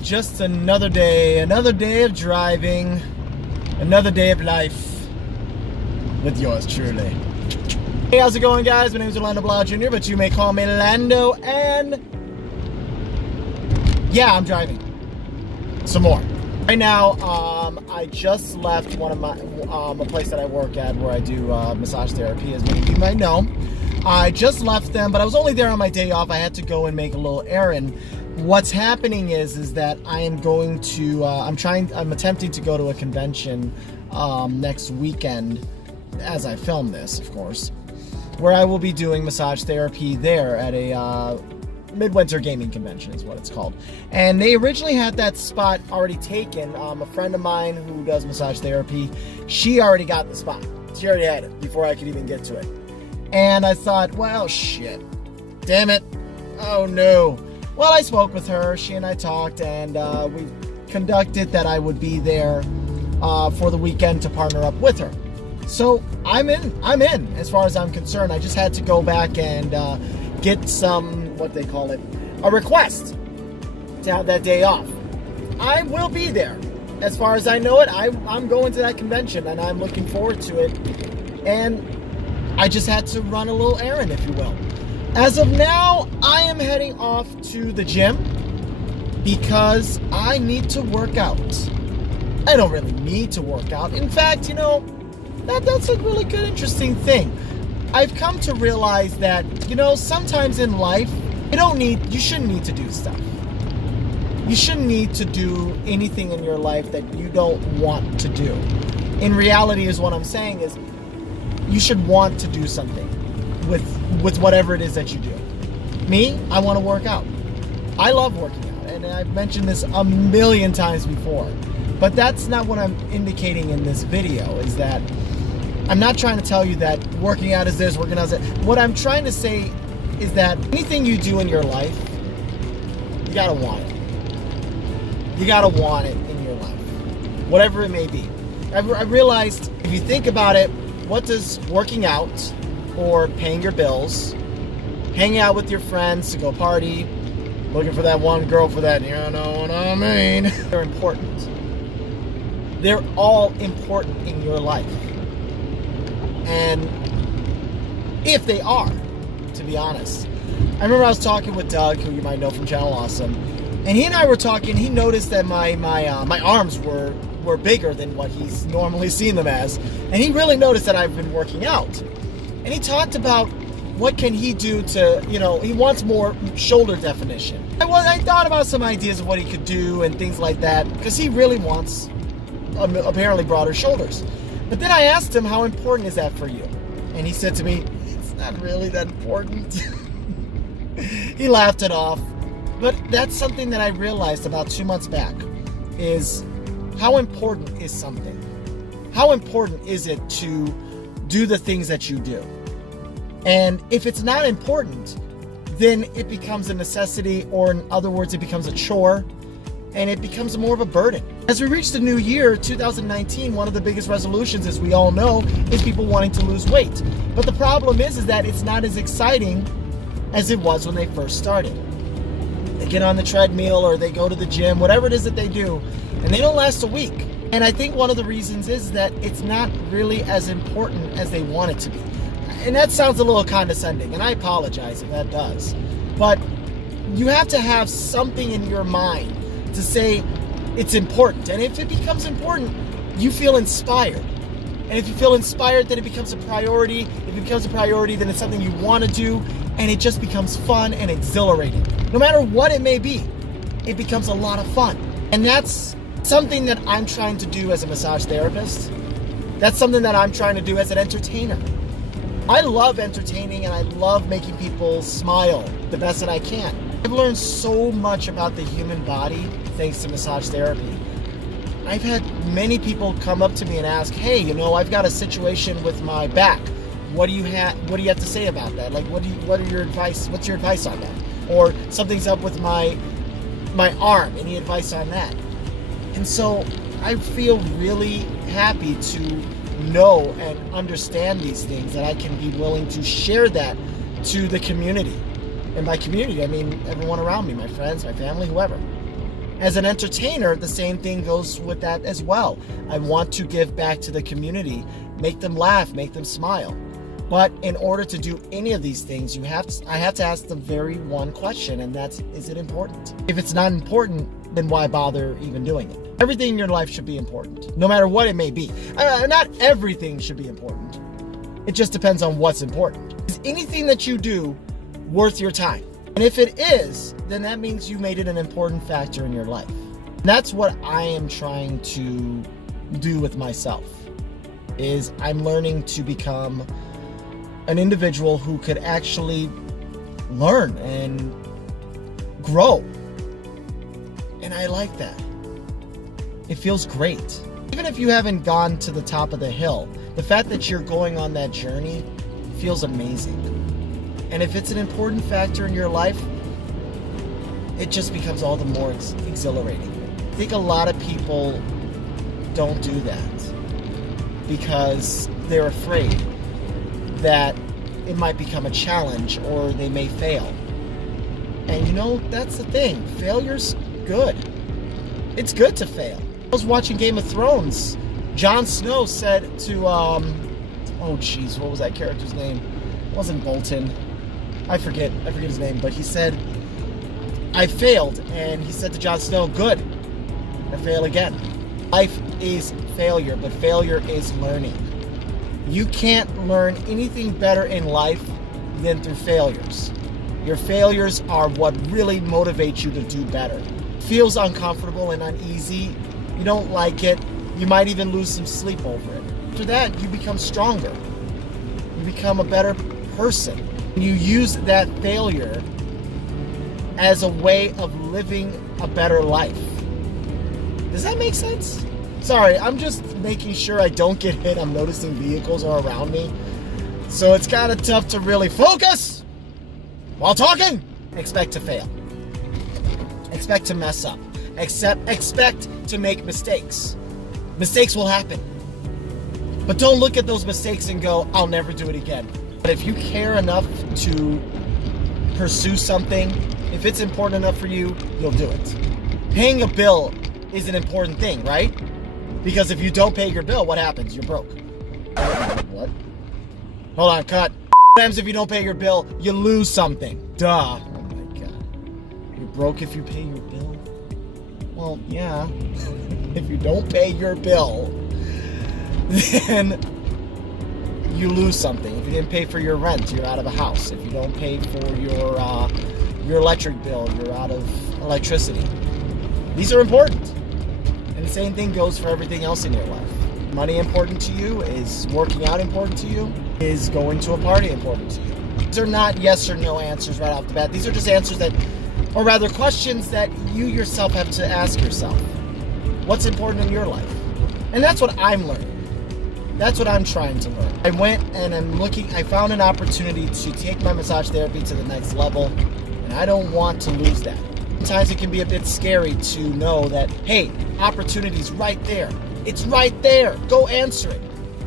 Just another day of driving, another day of life with yours truly. Hey, how's it going, guys? My name is Lando Jr., but you may call me Lando, and yeah, I'm driving some more. Right now, I just left one of my a place that I work at where I do massage therapy, as many of you might know. I just left them, but I was only there on my day off. I had to go and make a little errand. What's happening is that I am going to I'm attempting to go to a convention next weekend, as I film this, of course, where I will be doing massage therapy there at a midwinter gaming convention is what it's called. And they originally had that spot already taken. A friend of mine who does massage therapy, she already got the spot. She already had it before I could even get to it. And I thought, well, shit, damn it, oh no. Well, I spoke with her, she and I talked, and we conducted that I would be there for the weekend to partner up with her. So I'm in as far as I'm concerned. I just had to go back and get some, what they call it, a request to have that day off. I will be there. As far as I know it, I'm going to that convention, and I'm looking forward to it. And I just had to run a little errand, if you will. As of now, I am heading off to the gym because I need to work out. I don't really need to work out. In fact, you know, that's a really good, interesting thing. I've come to realize that, you know, sometimes in life, you shouldn't need to do stuff. You shouldn't need to do anything in your life that you don't want to do. In reality, is what I'm saying is, you should want to do something with whatever it is that you do. Me, I want to work out. I love working out, and I've mentioned this a million times before. But that's not what I'm indicating in this video, is that I'm not trying to tell you that working out is this, working out is that. What I'm trying to say is that anything you do in your life, you gotta want it. You gotta want it in your life, whatever it may be. I realized, if you think about it, what does working out or paying your bills, hanging out with your friends to go party, looking for that one girl for that, you know what I mean? They're important. They're all important in your life. And if they are, to be honest. I remember I was talking with Doug, who you might know from Channel Awesome, and he and I were talking. He noticed that my arms were bigger than what he's normally seen them as, and he really noticed that I've been working out. And he talked about what can he do to, you know, he wants more shoulder definition. I thought about some ideas of what he could do and things like that, because he really wants apparently broader shoulders. But then I asked him, how important is that for you? And he said to me, it's not really that important. He laughed it off. But that's something that I realized about 2 months back, is how important is something? How important is it to do the things that you do? And if it's not important, then it becomes a necessity, or in other words, it becomes a chore, and it becomes more of a burden. As we reach the new year, 2019, one of the biggest resolutions, as we all know, is people wanting to lose weight. But the problem is that it's not as exciting as it was when they first started. They get on the treadmill or they go to the gym, whatever it is that they do, and they don't last a week. And I think one of the reasons is that it's not really as important as they want it to be. And that sounds a little condescending, and I apologize if that does. But you have to have something in your mind to say it's important. And if it becomes important, you feel inspired. And if you feel inspired, then it becomes a priority. If it becomes a priority, then it's something you want to do, and it just becomes fun and exhilarating. No matter what it may be, it becomes a lot of fun. And that's something that I'm trying to do as a massage therapist. That's something that I'm trying to do as an entertainer. I love entertaining, and I love making people smile the best that I can. I've learned so much about the human body thanks to massage therapy. I've had many people come up to me and ask, hey, you know, I've got a situation with my back. What do you have to say about that? Like, what's your advice on that? Or something's up with my arm. Any advice on that? And so I feel really happy to know and understand these things, that I can be willing to share that to the community. And by community, I mean everyone around me, my friends, my family, whoever. As an entertainer, the same thing goes with that as well. I want to give back to the community, make them laugh, make them smile. But in order to do any of these things, I have to ask the very one question, and that's, is it important? If it's not important, then why bother even doing it? Everything in your life should be important, no matter what it may be. Not everything should be important. It just depends on what's important. Is anything that you do worth your time? And if it is, then that means you made it an important factor in your life. And that's what I am trying to do with myself, is I'm learning to become an individual who could actually learn and grow. And I like that. It feels great. Even if you haven't gone to the top of the hill, the fact that you're going on that journey feels amazing. And if it's an important factor in your life, it just becomes all the more exhilarating. I think a lot of people don't do that because they're afraid that it might become a challenge or they may fail. And you know, that's the thing. Failure's good. It's good to fail. I was watching Game of Thrones. Jon Snow said to, what was that character's name? It wasn't Bolton. I forget his name, but he said, I failed. And he said to Jon Snow, good. I fail again. Life is failure, but failure is learning. You can't learn anything better in life than through failures. Your failures are what really motivates you to do better. It feels uncomfortable and uneasy. You don't like it. You might even lose some sleep over it. After that, you become stronger. You become a better person. You use that failure as a way of living a better life. Does that make sense? Sorry, I'm just making sure I don't get hit. I'm noticing vehicles are around me. So it's kind of tough to really focus while talking. Expect to fail. Expect to mess up. Expect to make mistakes. Mistakes will happen. But don't look at those mistakes and go, I'll never do it again. But if you care enough to pursue something, if it's important enough for you, you'll do it. Paying a bill is an important thing, right? Because if you don't pay your bill, what happens? You're broke. What? Hold on, cut. Sometimes if you don't pay your bill, you lose something. Duh. Oh my God. You're broke if you pay your bill? Well, yeah. If you don't pay your bill, then you lose something. If you didn't pay for your rent, you're out of a house. If you don't pay for your electric bill, you're out of electricity. These are important. And the same thing goes for everything else in your life. Money important to you? Is working out important to you? Is going to a party important to you? These are not yes or no answers right off the bat. These are just answers that, or rather questions that you yourself have to ask yourself. What's important in your life? And that's what I'm learning. That's what I'm trying to learn. I went and I found an opportunity to take my massage therapy to the next level, and I don't want to lose that. Sometimes it can be a bit scary to know that, hey, opportunity's right there. It's right there. Go answer it.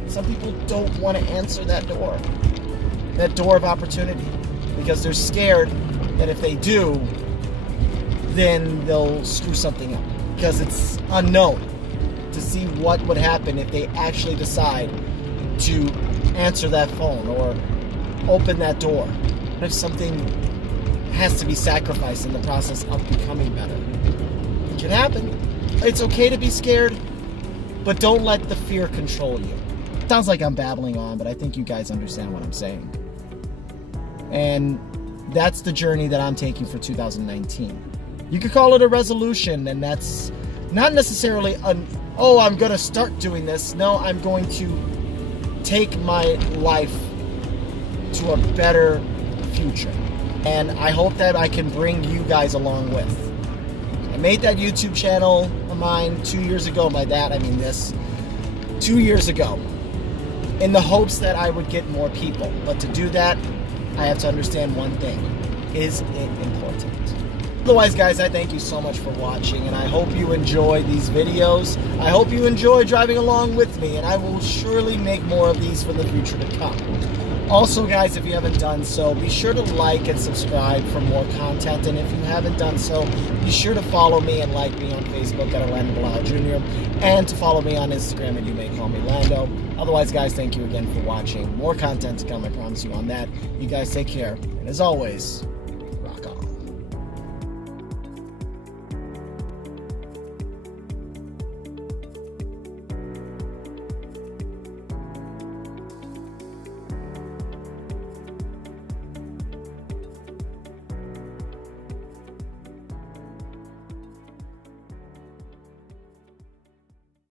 Some people don't want to answer that door of opportunity, because they're scared that if they do, then they'll screw something up, because it's unknown to see what would happen if they actually decide to answer that phone or open that door. If something has to be sacrificed in the process of becoming better, it can happen. It's okay to be scared, but don't let the fear control you. Sounds like I'm babbling on, but I think you guys understand what I'm saying. And that's the journey that I'm taking for 2019. You could call it a resolution, and that's not necessarily I'm going to start doing this. No, I'm going to take my life to a better future. And I hope that I can bring you guys along with. I made that YouTube channel of mine 2 years ago. By that, I mean this. 2 years ago. In the hopes that I would get more people. But to do that, I have to understand one thing. Is it important? Otherwise, guys, I thank you so much for watching, and I hope you enjoy these videos. I hope you enjoy driving along with me, and I will surely make more of these for the future to come. Also, guys, if you haven't done so, be sure to like and subscribe for more content. And if you haven't done so, be sure to follow me and like me on Facebook at Lando Jr. and to follow me on Instagram, and you may call me Lando. Otherwise, guys, thank you again for watching. More content to come, I promise you on that. You guys take care. And as always,